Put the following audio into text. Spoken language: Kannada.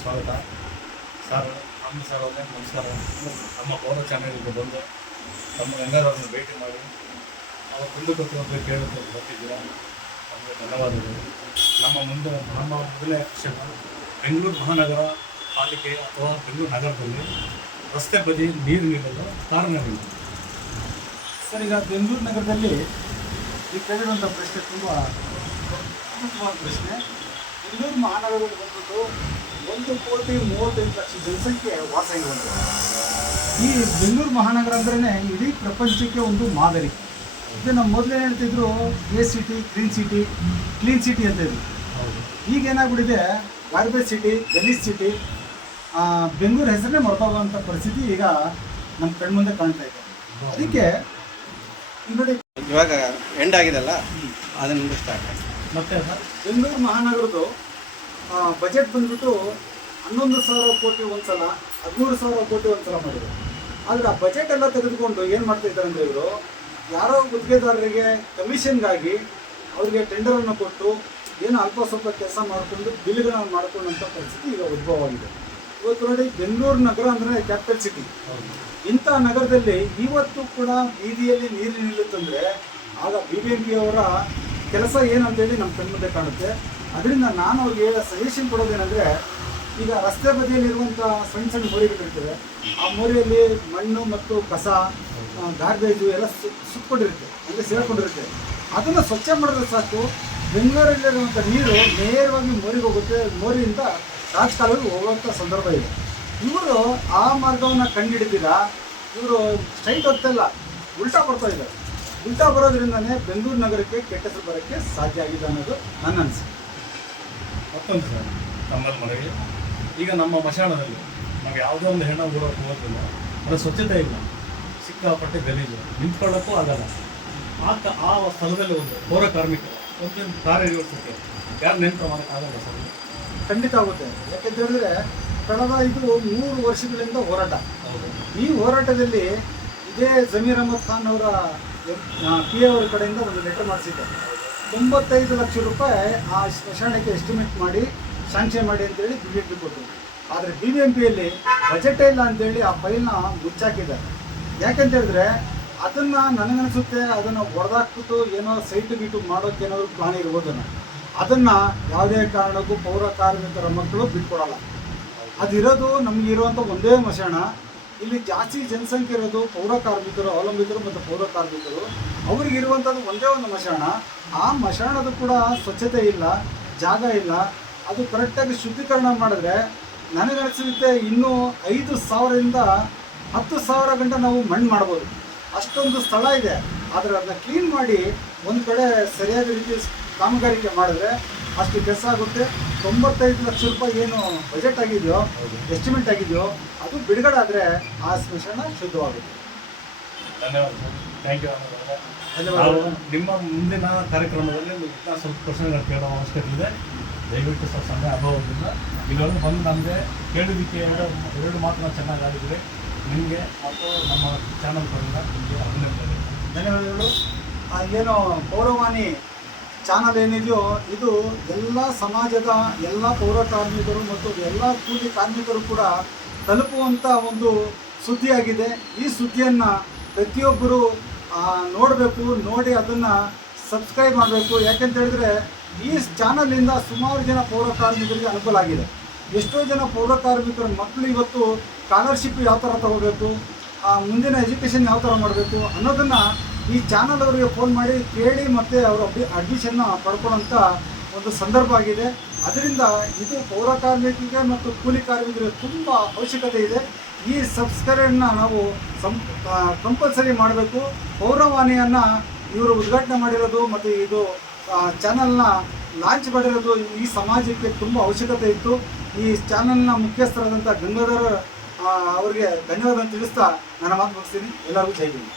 ಸ್ವಾಗತ. ಸರ್, ನಮ್ಮ ಸರ್ ಅವರೇ, ನಮಸ್ಕಾರ. ನಮ್ಮ ಪೌರ ಚಾನಲ್ಗೆ ಬಂದು ನಮ್ಮ ಗಂಗಾಧರನ್ನು ಭೇಟಿ ಮಾಡಿ, ಅವರ ಕುಂದುಕೊಟ್ಟು ಕೇಳೋದು ಬರ್ತಿದ್ದೀರಾ? ನಮಗೆ ಧನ್ಯವಾದಗಳು. ನಮ್ಮ ಮುಂದೆ, ನಮ್ಮ ಮೊದಲೇ ವಿಷಯ ಬೆಂಗಳೂರು ಮಹಾನಗರ ಪಾಲಿಕೆ ಅಥವಾ ಬೆಂಗಳೂರು ನಗರದಲ್ಲಿ ರಸ್ತೆ ಬದಿ ನೀರು ನಿಲ್ಲಲು ಕಾರಣಗಳು ಸರ್, ಈಗ ಬೆಂಗಳೂರು ನಗರದಲ್ಲಿ ಈ ಕೇಳಿರುವಂಥ ಪ್ರಶ್ನೆ ತುಂಬ ಪ್ರಶ್ನೆ. ಬೆಂಗಳೂರು ಮಹಾನಗರದಲ್ಲಿ ಬಂದ್ಬಿಟ್ಟು ಒಂದು ಕೋಟಿ ಮೂವತ್ತೈದು ಲಕ್ಷ ಜನಸಂಖ್ಯೆ ವಾಸ ಇರುವಂಥದ್ದು ಈ ಬೆಂಗಳೂರು ಮಹಾನಗರ ಅಂದ್ರೆ ಇಡೀ ಪ್ರಪಂಚಕ್ಕೆ ಒಂದು ಮಾದರಿ. ಇದು ನಮ್ಮ ಮೊದಲೇ ಹೇಳ್ತಿದ್ರು a city clean city clean city ಅಂತ ಇದ್ರು. ಹೌದು. ಈಗ ಏನಾಗ್ಬಿಟ್ಟಿದೆ? ಗಾರ್ಬೇಜ್ ಸಿಟಿ ಗಲೀಜ್ ಸಿಟಿ ಬೆಂಗಳೂರು ಹೆಸರನ್ನೇ ಮರ್ತೋಗುವಂಥ ಪರಿಸ್ಥಿತಿ ಈಗ ನಮ್ಮ ಕಣ್ಮುಂದೆ ಕಾಣ್ತಾ ಇದೆ. ಅದಕ್ಕೆ ಈಗ ನೋಡಿ ಇವಾಗ ಎಂಡ್ ಆಗಿದೆಲ್ಲ ಅದನ್ನು ಇದೆ ಮತ್ತೆ ಸರ್ ಬೆಂಗಳೂರು ಮಹಾನಗರದ್ದು ಬಜೆಟ್ ಬಂದ್ಬಿಟ್ಟು ಹನ್ನೊಂದು ಸಾವಿರ ಕೋಟಿ ಒಂದ್ಸಲ, ಹದಿಮೂರು ಸಾವಿರ ಕೋಟಿ ಒಂದ್ಸಲ ಮಾಡಿದ್ರು. ಆದರೆ ಆ ಬಜೆಟ್ ಎಲ್ಲ ತೆಗೆದುಕೊಂಡು ಏನು ಮಾಡ್ತಾ ಇದ್ದಾರೆ ಅಂದರೆ ಇವರು, ಯಾರೋ ಗುತ್ತಿಗೆದಾರರಿಗೆ ಕಮಿಷನ್ಗಾಗಿ ಅವರಿಗೆ ಟೆಂಡರನ್ನು ಕೊಟ್ಟು ಏನು ಅಲ್ಪ ಸ್ವಲ್ಪ ಕೆಲಸ ಮಾಡಿಕೊಂಡು ಬಿಲ್ಗಳನ್ನು ಮಾಡ್ಕೊಂಡಂಥ ಪರಿಸ್ಥಿತಿ ಈಗ ಉದ್ಭವ ಆಗಿದೆ. ಇವತ್ತು ನೋಡಿ ಬೆಂಗಳೂರು ನಗರ ಅಂದರೆ ಕ್ಯಾಪಿಟಲ್ ಸಿಟಿ ಇಂಥ ನಗರದಲ್ಲಿ ಇವತ್ತು ಕೂಡ ಬೀದಿಯಲ್ಲಿ ನೀರು ನಿಲ್ಲುತ್ತಂದ್ರೆ ಆಗ ಬಿ ಬಿ ಎಂ ಪಿ ಅವರ ಕೆಲಸ ಏನಂತೇಳಿ ನಮ್ಮ ಕಣ್ಮುಂದೆ ಕಾಣುತ್ತೆ. ಅದರಿಂದ ನಾನು ಅವ್ರಿಗೆ ಹೇಳೋ ಸಜೆಷನ್ ಕೊಡೋದೇನೆಂದರೆ, ಈಗ ರಸ್ತೆ ಬದಿಯಲ್ಲಿರುವಂಥ ಸಣ್ಣ ಸಣ್ಣ ಮೋರಿಗಳಿರ್ತವೆ. ಆ ಮೋರಿಯಲ್ಲಿ ಮಣ್ಣು ಮತ್ತು ಕಸ ಗಾರ್ಬೇಜು ಎಲ್ಲ ಸು ಸುತ್ತಕೊಂಡಿರುತ್ತೆ ಅಂದರೆ ಸೇರ್ಕೊಂಡಿರುತ್ತೆ. ಅದನ್ನು ಸ್ವಚ್ಛ ಮಾಡಿದ್ರೆ ಸಾಕು. ಬೆಂಗಳೂರಲ್ಲಿರುವಂಥ ನೀರು ನೇರವಾಗಿ ಮೋರಿಗೆ ಹೋಗುತ್ತೆ. ಮೋರಿಯಿಂದ ರಾಜಕಾಲುವೆಗೆ ಹೋಗುವಂಥ ಸಂದರ್ಭ ಇದೆ. ಇವರು ಆ ಮಾರ್ಗವನ್ನು ಕಂಡುಹಿಡಿದಿರ ಇವರು ಸ್ಟ್ರೈಟ್ ಹೋಗ್ತಾಯಿಲ್ಲ ಉಲ್ಟಾ ಬರ್ತಾ ಇದ್ದಾರೆ. ಉಲ್ಟಾ ಬರೋದ್ರಿಂದನೇ ಬೆಂಗಳೂರು ನಗರಕ್ಕೆ ಕೆಟ್ಟ ಹೆಸರು ಬರೋಕ್ಕೆ ಸಾಧ್ಯ ಆಗಿದೆ ಅನ್ನೋದು ನನ್ನ ಅನಿಸಿಕೆ. ಮತ್ತೊಂದು ಸರ್ ತಮ್ಮಲ್ಲಿ ಮನೆಗೆ. ಈಗ ನಮ್ಮ ಮಶಾಣದಲ್ಲಿ ನಾವು ಯಾವುದೋ ಒಂದು ಹೆಣ್ಣು ಊರೋಕೆ ಹೋದ್ರೂ ಅದರ ಸ್ವಚ್ಛತೆ ಇಲ್ಲ. ಸಿಕ್ಕಾಪಟ್ಟೆ ಗಲೀಜು. ನಿಂತ್ಕೊಳ್ಳೋಕ್ಕೂ ಆಗಲ್ಲ. ಆ ಕ ಆ ಸ್ಥಳದಲ್ಲಿ ಒಂದು ಪೌರ ಕಾರ್ಮಿಕರು ಒಂದು ಕಾರ್ಯನಿರ್ವಹಿಸುತ್ತೆ ಯಾರು ನೆನಪು ಮಾಡೋಕ್ಕಾಗಲ್ಲ ಸರ್? ಖಂಡಿತ ಆಗುತ್ತೆ. ಯಾಕೆಂತ ಹೇಳಿದ್ರೆ ಕಳೆದ ಇದು ಮೂರು ವರ್ಷಗಳಿಂದ ಹೋರಾಟ. ಹೌದು. ಈ ಹೋರಾಟದಲ್ಲಿ ಇದೇ ಜಮೀರ್ ಅಹಮದ್ ಖಾನ್ ಅವರ ಪಿ ಅವರ ಕಡೆಯಿಂದ ಒಂದು ಲೆಟರ್ ಮಾಡಿಸಿದ್ದೆ. ತೊಂಬತ್ತೈದು ಲಕ್ಷ ರೂಪಾಯಿ ಆ ಸ್ಮಶಾನಕ್ಕೆ ಎಸ್ಟಿಮೇಟ್ ಮಾಡಿ ಶಾಂಕ್ಷನ್ ಮಾಡಿ ಅಂತೇಳಿ ಪಿ ಕೊಟ್ಟರು. ಆದರೆ ಬಿ ಬಿ ಎಂ ಪಿಯಲ್ಲಿ ಬಜೆಟೇ ಇಲ್ಲ ಅಂತೇಳಿ ಆ ಫೈಲ್ನ ಮುಚ್ಚಾಕಿದ್ದಾರೆ. ಯಾಕೆಂತ ಹೇಳಿದ್ರೆ ಅದನ್ನು ನನಗನ್ಸುತ್ತೆ, ಅದನ್ನು ಹೊಡೆದಾಕ್ಬಿಟ್ಟು ಏನೋ ಸೈಟ್ ಗೀಟು ಮಾಡೋಕ್ಕೆ ಏನಾದರೂ ಪ್ಲಾನ್ ಇರ್ಬೋದನ್ನು ಅದನ್ನು ಯಾವುದೇ ಕಾರಣಕ್ಕೂ ಪೌರ ಕಾರ್ಮಿಕರ ಮಕ್ಕಳು ಬಿಟ್ಕೊಡಲ್ಲ. ಅದಿರೋದು ನಮಗಿರುವಂಥ ಒಂದೇ ಮಶಾಣ ಇಲ್ಲಿ ಜಾಸ್ತಿ ಜನಸಂಖ್ಯೆ ಇರೋದು ಪೌರ ಕಾರ್ಮಿಕರು, ಅವಲಂಬಿತರು ಮತ್ತು ಪೌರ ಕಾರ್ಮಿಕರು. ಅವ್ರಿಗಿರುವಂಥದ್ದು ಒಂದೇ ಒಂದು ಮಶಾಣ. ಆ ಮಶಾಣದ ಕೂಡ ಸ್ವಚ್ಛತೆ ಇಲ್ಲ, ಜಾಗ ಇಲ್ಲ. ಅದು ಕರೆಕ್ಟಾಗಿ ಶುದ್ಧೀಕರಣ ಮಾಡಿದ್ರೆ ನನಗನ್ಸುತ್ತೆ ಇನ್ನೂ ಐದು ಸಾವಿರದಿಂದ ಹತ್ತು ಸಾವಿರ ಗಂಟೆ ನಾವು ಮಣ್ಣು ಮಾಡ್ಬೋದು. ಅಷ್ಟೊಂದು ಸ್ಥಳ ಇದೆ. ಆದರೆ ಅದನ್ನ ಕ್ಲೀನ್ ಮಾಡಿ ಒಂದು ಕಡೆ ಸರಿಯಾದ ರೀತಿ ಕಾಮಗಾರಿಕೆ ಮಾಡಿದ್ರೆ ಅಷ್ಟು ಕೆಲಸ ಆಗುತ್ತೆ. ತೊಂಬತ್ತೈದು ಲಕ್ಷ ರೂಪಾಯಿ ಏನು ಬಜೆಟ್ ಆಗಿದೆಯೋ ಎಸ್ಟಿಮೇಟ್ ಆಗಿದೆಯೋ ಅದು ಬಿಡುಗಡೆ ಆದರೆ ಆ ಸ್ಮಶಾನ ಶುದ್ಧವಾಗುತ್ತೆ. ಧನ್ಯವಾದ ಥ್ಯಾಂಕ್ ಯು ಧನ್ಯವಾದ. ನಿಮ್ಮ ಮುಂದಿನ ಕಾರ್ಯಕ್ರಮದಲ್ಲಿ ಒಂದು ಇನ್ನೂ ಸ್ವಲ್ಪ ಪ್ರಶ್ನೆಗಳು ಕೇಳೋ ಅವಶ್ಯಕತೆ ಇದೆ. ದಯವಿಟ್ಟು ಸ್ವಲ್ಪ ಸಮಯ ಅಭಾವದಿಂದ. ಇಲ್ಲಿವರೆಗೂ ಬಂದು ನಮಗೆ ಕೇಳಿದಕ್ಕೆ ಎರಡು ಎರಡು ಮಾತನ್ನ ಚೆನ್ನಾಗಿ ಆಗಿದ್ರೆ ನಿಮಗೆ ಮತ್ತು ನಮ್ಮ ಚಾನಲ್ ಪರಿಂದ ನಿಮಗೆ ಅಭಿನಂದನೆ ಧನ್ಯವಾದಗಳು. ಏನು ಪೌರವಾಣಿ ಚಾನಲ್ ಏನಿದೆಯೋ ಇದು ಎಲ್ಲ ಸಮಾಜದ ಎಲ್ಲ ಪೌರ ಕಾರ್ಮಿಕರು ಮತ್ತು ಎಲ್ಲ ಕೂಲಿ ಕಾರ್ಮಿಕರು ಕೂಡ ತಲುಪುವಂಥ ಒಂದು ಸುದ್ದಿಯಾಗಿದೆ. ಈ ಸುದ್ದಿಯನ್ನು ಪ್ರತಿಯೊಬ್ಬರು ನೋಡಬೇಕು, ನೋಡಿ ಅದನ್ನು ಸಬ್ಸ್ಕ್ರೈಬ್ ಮಾಡಬೇಕು. ಯಾಕೆಂತ ಹೇಳಿದ್ರೆ ಈ ಚಾನಲಿಂದ ಸುಮಾರು ಜನ ಪೌರ ಕಾರ್ಮಿಕರಿಗೆ ಅನುಕೂಲ ಆಗಿದೆ. ಎಷ್ಟೋ ಜನ ಪೌರ ಕಾರ್ಮಿಕರ ಮಕ್ಕಳು ಇವತ್ತು ಸ್ಕಾಲರ್ಶಿಪ್ ಯಾವ ಥರ ತಗೋಬೇಕು ಮುಂದಿನ ಎಜುಕೇಷನ್ ಯಾವ ಥರ ಮಾಡಬೇಕು ಅನ್ನೋದನ್ನು ಈ ಚಾನಲ್ ಅವರಿಗೆ ಫೋನ್ ಮಾಡಿ ಕೇಳಿ ಮತ್ತು ಅವರು ಅಡ್ಮಿ ಅಡ್ಮಿಷನ್ನ ಪಡ್ಕೊಳ್ಳೋಂಥ ಒಂದು ಸಂದರ್ಭ ಆಗಿದೆ. ಅದರಿಂದ ಇದು ಪೌರ ಕಾರ್ಮಿಕರಿಗೆ ಮತ್ತು ಕೂಲಿ ಕಾರ್ಮಿಕರಿಗೆ ತುಂಬ ಅವಶ್ಯಕತೆ ಇದೆ. ಈ ಸಬ್ಸ್ಕ್ರೈಬನ್ನ ನಾವು ಸಂ ಕಂಪಲ್ಸರಿ ಮಾಡಬೇಕು. ಪೌರವಾಣಿಯನ್ನು ಇವರು ಉದ್ಘಾಟನೆ ಮಾಡಿರೋದು ಮತ್ತು ಇದು ಚಾನಲ್ನ ಲಾಂಚ್ ಮಾಡಿರೋದು ಈ ಸಮಾಜಕ್ಕೆ ತುಂಬ ಅವಶ್ಯಕತೆ ಇತ್ತು. ಈ ಚಾನಲ್ನ ಮುಖ್ಯಸ್ಥರಾದಂಥ ಗಂಗಾಧರ್ ಅವರಿಗೆ ಧನ್ಯವಾದ ತಿಳಿಸ್ತಾ ನನ್ನ ಮಾತು ಮುಗಿಸ್ತೀನಿ. ಎಲ್ಲರಿಗೂ ಜೈ ಹಿಂದ್.